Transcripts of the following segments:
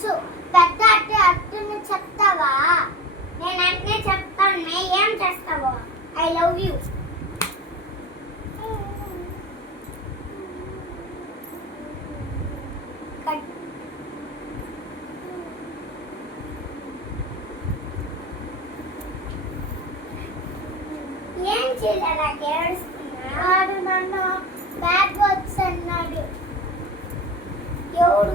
Bus పెద్ద అట్టుని చెప్తావా? నేను అంటే చెప్తాను. ఏం చేస్తావో? I love you. ఏం చేయలేదా? ఏడుస్తున్నాడు. నన్ను బ్యాడ్ వర్డ్స్ అన్నాడు. ఎవడు?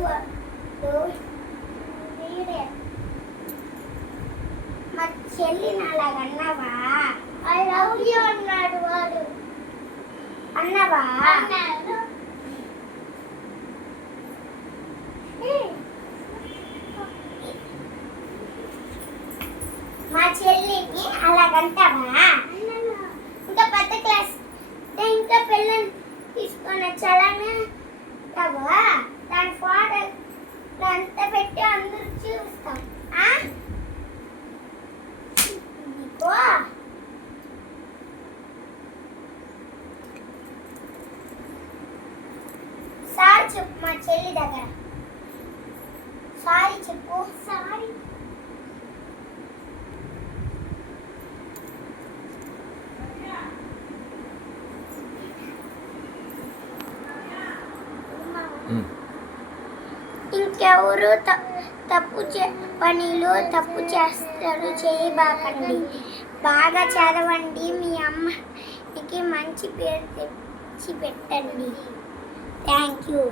మా చెల్లిని అలాగన్నావా? ఐ లవ్ యూ అన్నాడు వాడు. అన్నావా? మా చెల్లిని అలాగంటావా? ఇంకా పెద్ద క్లాస్ ఇంకా పిల్లల్ని తీసుకొని వచ్చాలని దాని ఫాదర్ అంతా పెట్టి అందరూ చూస్తాం. సారీ చెప్పు మా చెల్లి దగ్గర. సారీ చెప్పు. సారీ. ఇంకెవరు తప్పు చేస్తారు చేయబాకండి. బాగా చదవండి. మీ అమ్మకి మంచి పేరు తెచ్చి పెట్టండి. Thank you.